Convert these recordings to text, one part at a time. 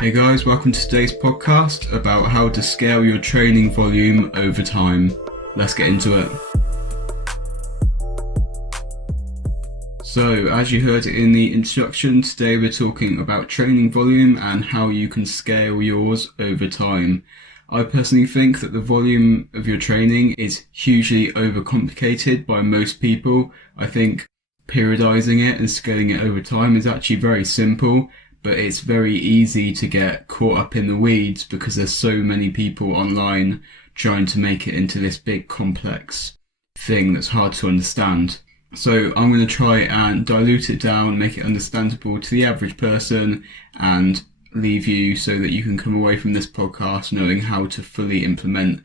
Hey guys, welcome to today's podcast about how to scale your training volume over time. Let's get into it. So, as you heard in the introduction, today we're talking about training volume and how you can scale yours over time. I personally think that the volume of your training is hugely overcomplicated by most people. I think periodizing it and scaling it over time is actually very simple, but it's very easy to get caught up in the weeds because there's so many people online trying to make it into this big complex thing that's hard to understand. So I'm going to try and dilute it down, make it understandable to the average person, and leave you so that you can come away from this podcast knowing how to fully implement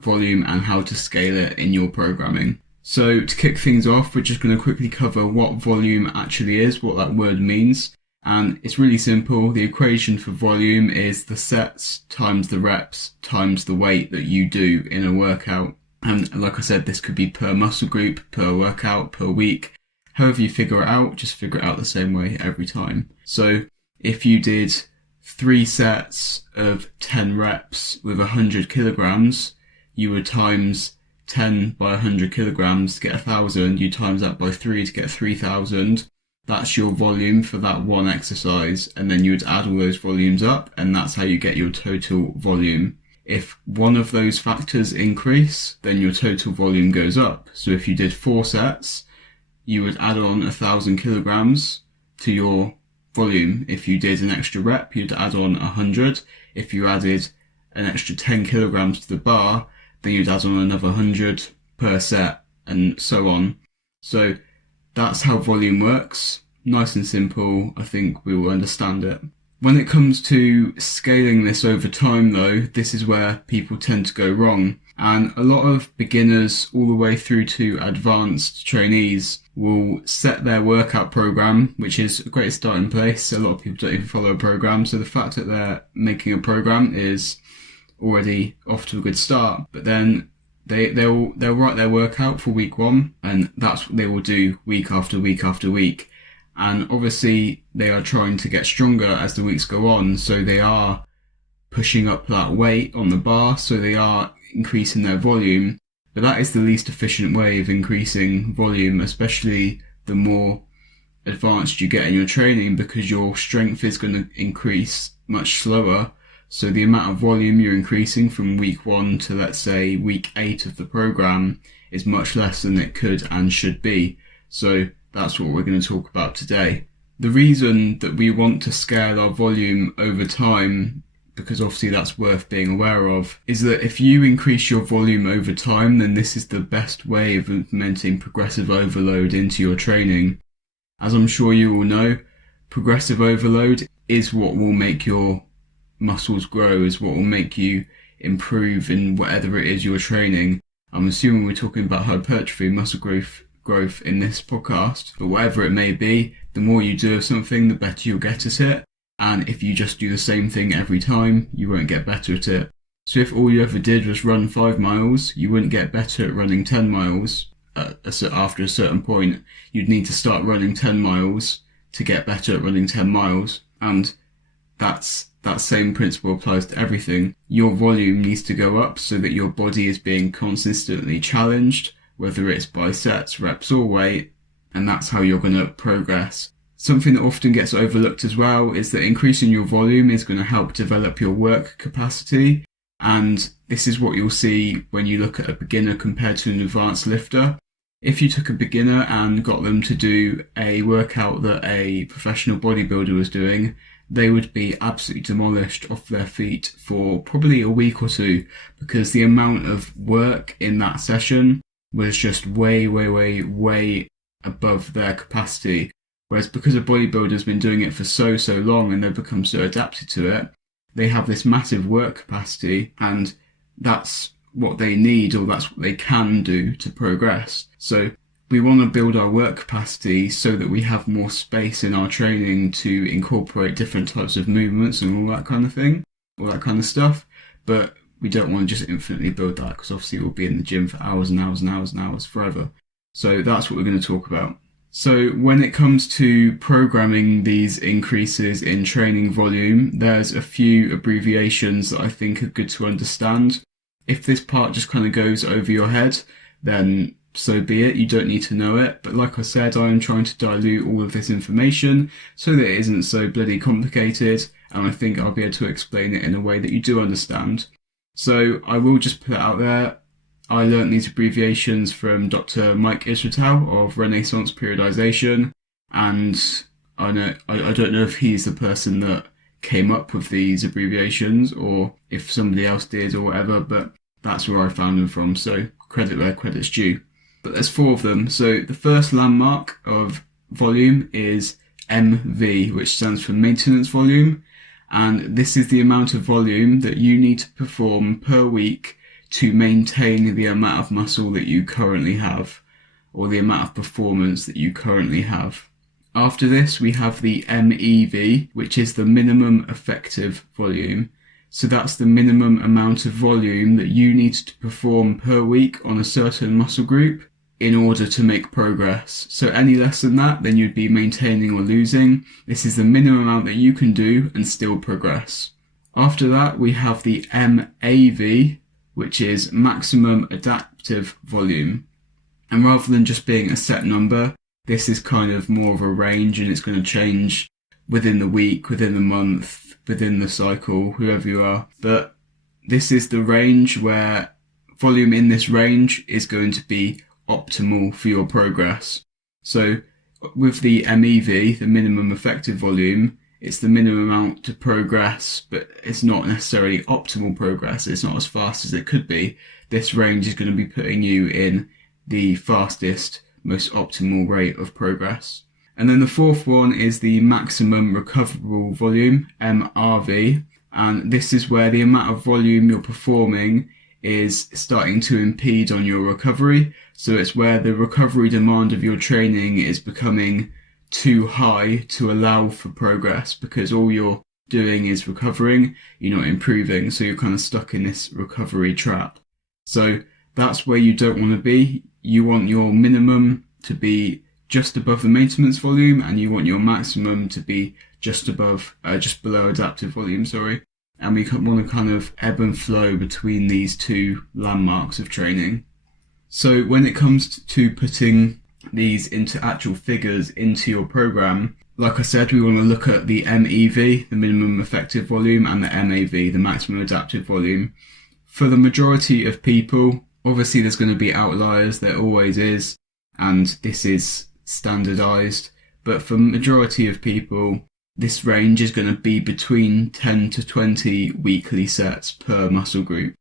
volume and how to scale it in your programming. So to kick things off, we're just going to quickly cover what volume actually is, what that word means. And it's really simple. The equation for volume is the sets times the reps times the weight that you do in a workout. And like I said, this could be per muscle group, per workout, per week. However you figure it out, just figure it out the same way every time. So if you did 3 sets of 10 reps with 100 kilograms, you would times 10 by 100 kilograms to get 1,000. You times that by 3 to get 3,000. That's your volume for that one exercise. And then you would add all those volumes up, and that's how you get your total volume. If one of those factors increase, then your total volume goes up. So if you did 4 sets, you would add on 1,000 kilograms to your volume. If you did an extra rep, you'd add on 100. If you added an extra 10 kilograms to the bar, then you'd add on another 100 per set, and so on. So that's how volume works. Nice and simple. I think we will understand it. When it comes to scaling this over time though, this is where people tend to go wrong. And a lot of beginners all the way through to advanced trainees will set their workout program, which is a great starting place. A lot of people don't even follow a program. So the fact that they're making a program is already off to a good start. But then they'll write their workout for week 1, and that's what they will do week after week after week. And obviously they are trying to get stronger as the weeks go on, so they are pushing up that weight on the bar, so they are increasing their volume. But that is the least efficient way of increasing volume, especially the more advanced you get in your training, because your strength is going to increase much slower. So the amount of volume you're increasing from week 1 to, let's say, week 8 of the program is much less than it could and should be. So that's what we're going to talk about today. The reason that we want to scale our volume over time, because obviously that's worth being aware of, is that if you increase your volume over time, then this is the best way of implementing progressive overload into your training. As I'm sure you all know, progressive overload is what will make your muscles grow, is what will make you improve in whatever it is you're training. I'm assuming we're talking about hypertrophy, muscle growth in this podcast, but whatever it may be, the more you do of something, the better you'll get at it. And if you just do the same thing every time, you won't get better at it. So if all you ever did was run 5 miles, you wouldn't get better at running 10 miles after a certain point. You'd need to start running 10 miles to get better at running 10 miles. And that same principle applies to everything. Your volume needs to go up so that your body is being consistently challenged, whether it's by sets, reps or weight, and that's how you're going to progress. Something that often gets overlooked as well is that increasing your volume is going to help develop your work capacity, and this is what you'll see when you look at a beginner compared to an advanced lifter. If you took a beginner and got them to do a workout that a professional bodybuilder was doing, they would be absolutely demolished off their feet for probably a week or 2, because the amount of work in that session was just way above their capacity. Whereas because a bodybuilder's been doing it for so long and they've become so adapted to it, they have this massive work capacity, and that's what they need, or that's what they can do to progress. So we want to build our work capacity so that we have more space in our training to incorporate different types of movements and all that kind of thing, all that kind of stuff. But we don't want to just infinitely build that, because obviously we'll be in the gym for hours and hours and hours and hours forever. So that's what we're going to talk about. So when it comes to programming these increases in training volume, there's a few abbreviations that I think are good to understand. If this part just kind of goes over your head, then so be it, you don't need to know it. But like I said, I am trying to dilute all of this information so that it isn't so bloody complicated, and I think I'll be able to explain it in a way that you do understand. So I will just put it out there. I learnt these abbreviations from Dr. Mike Israetel of Renaissance Periodisation, and I don't know if he's the person that came up with these abbreviations or if somebody else did or whatever, but that's where I found them from, so credit where credit's due. But there's 4 of them. So the first landmark of volume is MV, which stands for maintenance volume, and this is the amount of volume that you need to perform per week to maintain the amount of muscle that you currently have, or the amount of performance that you currently have. After this, we have the MEV, which is the minimum effective volume. So that's the minimum amount of volume that you need to perform per week on a certain muscle group in order to make progress. So any less than that, then you'd be maintaining or losing. This is the minimum amount that you can do and still progress. After that, we have the MAV, which is maximum adaptive volume. And rather than just being a set number, this is kind of more of a range, and it's going to change within the week, within the month, within the cycle, whoever you are. But this is the range where volume in this range is going to be optimal for your progress. So with the MEV, the minimum effective volume, it's the minimum amount to progress, but it's not necessarily optimal progress. It's not as fast as it could be. This range is going to be putting you in the fastest, most optimal rate of progress. And then the 4th one is the maximum recoverable volume, MRV, and this is where the amount of volume you're performing is starting to impede on your recovery. So it's where the recovery demand of your training is becoming too high to allow for progress, because all you're doing is recovering, you're not improving, so you're kind of stuck in this recovery trap. So that's where you don't want to be. You want your minimum to be just above the maintenance volume, and you want your maximum to be just below adaptive volume, and we want to kind of ebb and flow between these 2 landmarks of training. So when it comes to putting these into actual figures into your program, like I said, we want to look at the MEV, the minimum effective volume, and the MAV, the maximum adaptive volume. For the majority of people, obviously there's going to be outliers, there always is, and this is standardized, but for majority of people, this range is going to be between 10 to 20 weekly sets per muscle group.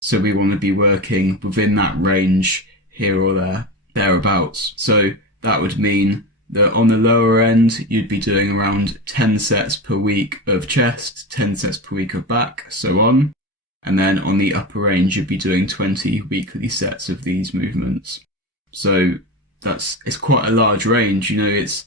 So we want to be working within that range here or there, thereabouts. So that would mean that on the lower end, you'd be doing around 10 sets per week of chest, 10 sets per week of back, so on. And then on the upper range, you'd be doing 20 weekly sets of these movements. So it's quite a large range. It's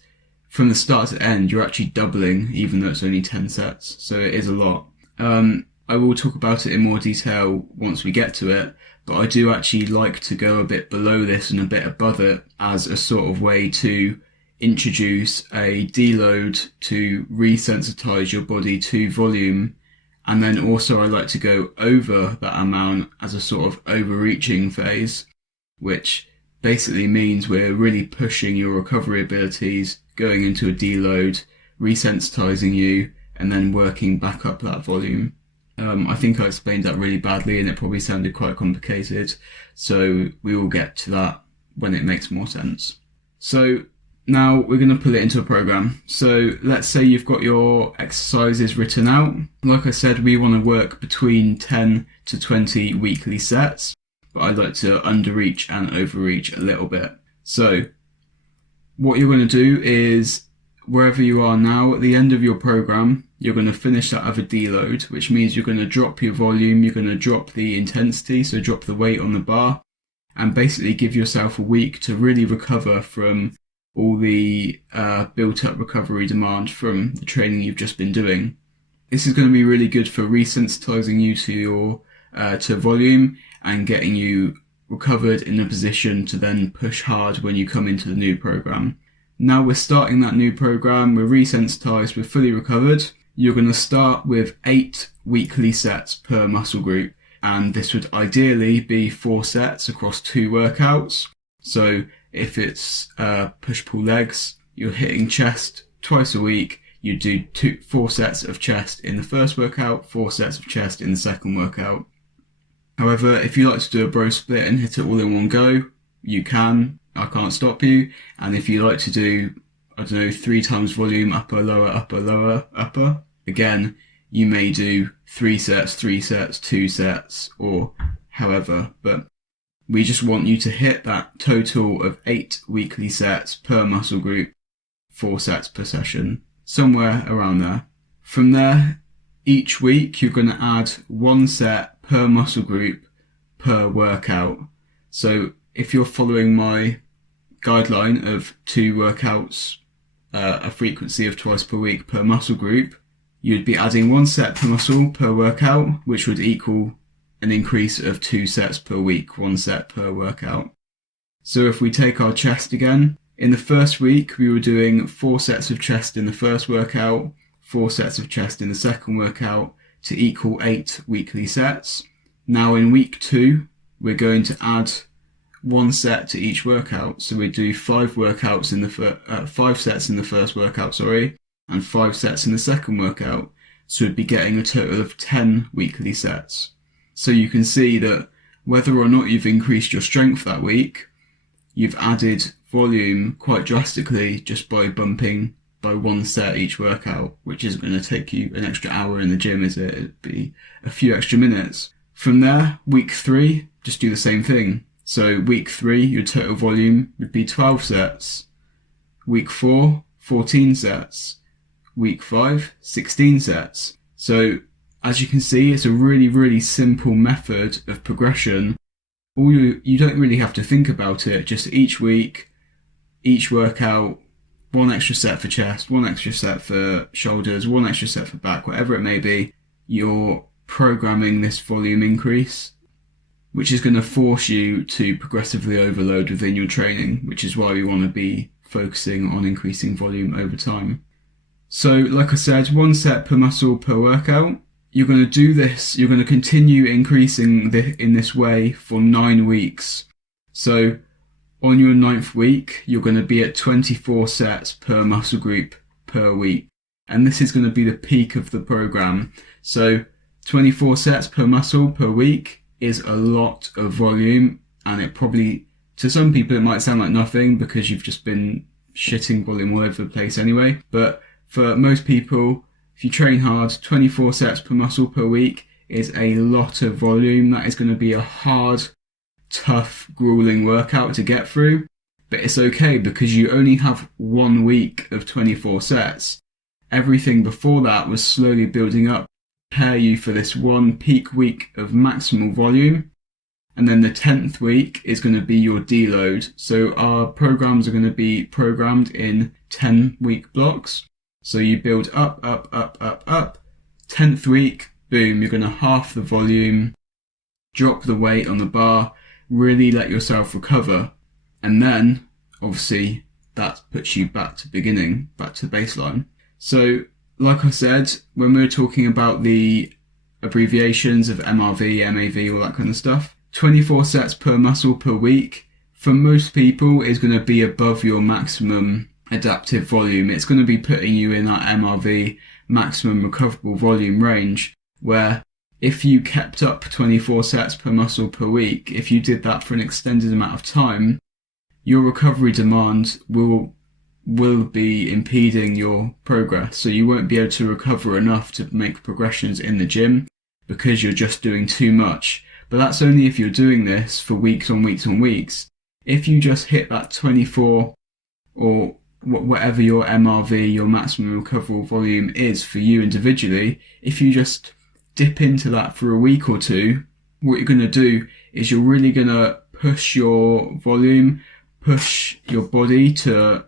from the start to end, you're actually doubling, even though it's only 10 sets. So it is a lot. I will talk about it in more detail once we get to it, but I do actually like to go a bit below this and a bit above it as a sort of way to introduce a deload to resensitize your body to volume. And then also I like to go over that amount as a sort of overreaching phase, which basically means we're really pushing your recovery abilities, going into a deload, resensitizing you, and then working back up that volume. I think I explained that really badly and it probably sounded quite complicated, so we will get to that when it makes more sense. So now we're going to put it into a program. So let's say you've got your exercises written out. Like I said, we want to work between 10 to 20 weekly sets, but I'd like to underreach and overreach a little bit. So what you're going to do is, wherever you are now at the end of your program, you're going to finish that other deload, which means you're going to drop your volume, you're going to drop the intensity, so drop the weight on the bar, and basically give yourself a week to really recover from all the built-up recovery demand from the training you've just been doing. This is going to be really good for resensitizing you to your to volume and getting you recovered in a position to then push hard when you come into the new program. Now we're starting that new program, we're resensitized, we're fully recovered. You're going to start with 8 weekly sets per muscle group, and this would ideally be 4 sets across 2 workouts. So if it's push-pull legs, you're hitting chest twice a week. You do 4 sets of chest in the first workout, 4 sets of chest in the second workout. However, if you like to do a bro split and hit it all in one go, you can. I can't stop you. And if you like to do, 3 times volume, upper, lower, upper, lower, upper, again, you may do 3 sets, 2 sets, or however. But we just want you to hit that total of 8 weekly sets per muscle group, 4 sets per session, somewhere around there. From there, each week you're going to add 1 set per muscle group per workout. So if you're following my guideline of 2 workouts, a frequency of twice per week per muscle group, you'd be adding 1 set per muscle per workout, which would equal an increase of 2 sets per week, 1 set per workout. So if we take our chest again, in the first week we were doing 4 sets of chest in the first workout, 4 sets of chest in the second workout to equal 8 weekly sets. Now in week 2, we're going to add 1 set to each workout. So we do 5 workouts in the 5 sets in the first workout, and 5 sets in the second workout. So we'd be getting a total of 10 weekly sets. So you can see that whether or not you've increased your strength that week, you've added volume quite drastically just by bumping by 1 set each workout, which isn't going to take you an extra hour in the gym, is it? It'd be a few extra minutes. From there, week 3, just do the same thing. So week 3, your total volume would be 12 sets. Week 4, 14 sets. Week 5, 16 sets. So as you can see, it's a really, really simple method of progression. You don't really have to think about it. Just each week, each workout, 1 extra set for chest, 1 extra set for shoulders, 1 extra set for back, whatever it may be. You're programming this volume increase, which is going to force you to progressively overload within your training, which is why we want to be focusing on increasing volume over time. So like I said, 1 set per muscle per workout. You're going to do this, you're going to continue increasing in this way for 9 weeks. So on your 9th week, you're going to be at 24 sets per muscle group per week. And this is going to be the peak of the program. So 24 sets per muscle per week is a lot of volume, and it probably, to some people, it might sound like nothing because you've just been shitting volume all over the place anyway. But for most people, if you train hard, 24 sets per muscle per week is a lot of volume. That is going to be a hard, tough, grueling workout to get through. But it's okay because you only have 1 week of 24 sets. Everything before that was slowly building up to prepare you for this 1 peak week of maximal volume. And then the 10th week is going to be your deload. So our programs are going to be programmed in 10-week blocks. So you build up. 10th week, boom, you're going to half the volume, drop the weight on the bar, really let yourself recover. And then, obviously, that puts you back to beginning, back to baseline. So, like I said, when we were talking about the abbreviations of MRV, MAV, all that kind of stuff, 24 sets per muscle per week, for most people, is going to be above your maximum adaptive volume. It's going to be putting you in that MRV, maximum recoverable volume range, where if you kept up 24 sets per muscle per week, if you did that for an extended amount of time, your recovery demand will be impeding your progress. So you won't be able to recover enough to make progressions in the gym because you're just doing too much. But that's only if you're doing this for weeks on weeks on weeks. If you just hit that 24 or whatever your MRV, your maximum recoverable volume is for you individually, if you just dip into that for a week or 2, what you're going to do is you're really going to push your volume, push your body to,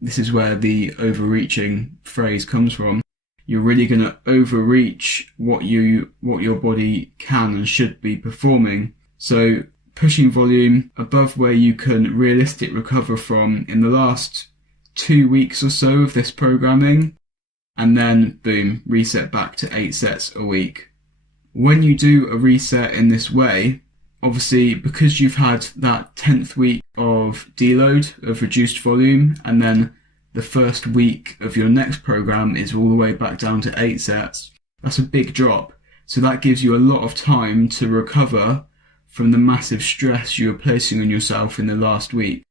this is where the overreaching phrase comes from, you're really going to overreach what your body can and should be performing. So pushing volume above where you can realistically recover from in the last 2 weeks or so of this programming, and then boom, reset back to 8 sets a week. When you do a reset in this way, obviously because you've had that 10th week of deload, of reduced volume, and then the first week of your next program is all the way back down to 8 sets, that's a big drop. So that gives you a lot of time to recover from the massive stress you were placing on yourself in the last week.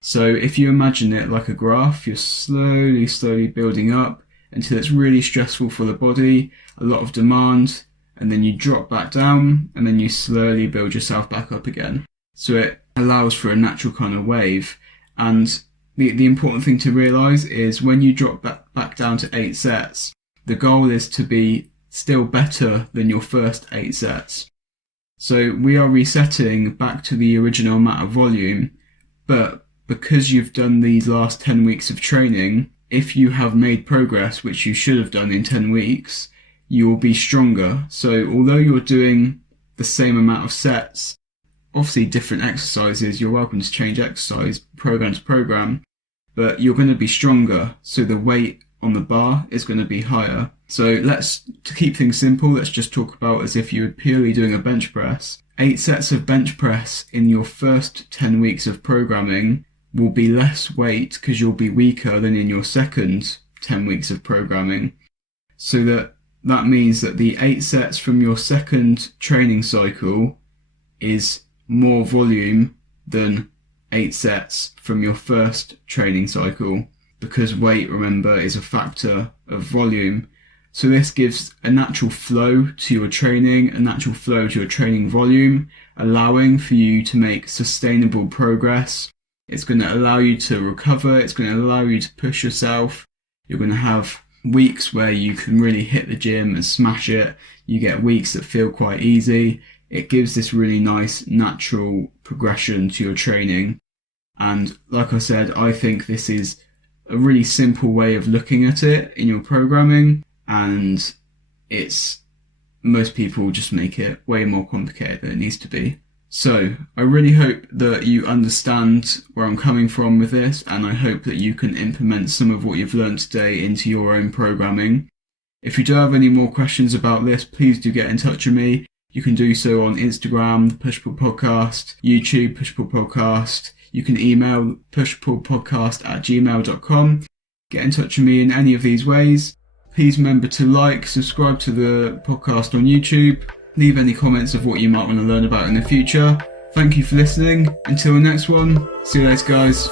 So if you imagine it like a graph, you're slowly building up until it's really stressful for the body, a lot of demand, and then you drop back down, and then you slowly build yourself back up again. So it allows for a natural kind of wave. And the important thing to realise is when you drop back down to 8 sets, the goal is to be still better than your first 8 sets. So we are resetting back to the original amount of volume, but because you've done these last 10 weeks of training, if you have made progress, which you should have done in 10 weeks, you will be stronger. So although you're doing the same amount of sets, obviously different exercises, you're welcome to change exercise program to program, but you're going to be stronger. So the weight on the bar is going to be higher. So to keep things simple, let's just talk about as if you were purely doing a bench press. 8 sets of bench press in your first 10 weeks of programming will be less weight because you'll be weaker than in your second 10 weeks of programming. So that means that the 8 sets from your second training cycle is more volume than 8 sets from your first training cycle, because weight, remember, is a factor of volume. So this gives a natural flow to your training, a natural flow to your training volume, allowing for you to make sustainable progress. It's going to allow you to recover. It's going to allow you to push yourself. You're going to have weeks where you can really hit the gym and smash it. You get weeks that feel quite easy. It gives this really nice natural progression to your training. And like I said, I think this is a really simple way of looking at it in your programming, and most people just make it way more complicated than it needs to be. So I really hope that you understand where I'm coming from with this, and I hope that you can implement some of what you've learned today into your own programming. If you do have any more questions about this, please do get in touch with me. You can do so on Instagram, the Push Pull Podcast, YouTube, Push Pull Podcast. You can email pushpullpodcast@gmail.com. Get in touch with me in any of these ways. Please remember to like, subscribe to the podcast on YouTube. Leave any comments of what you might want to learn about in the future. Thank you for listening. Until the next one, see you later guys.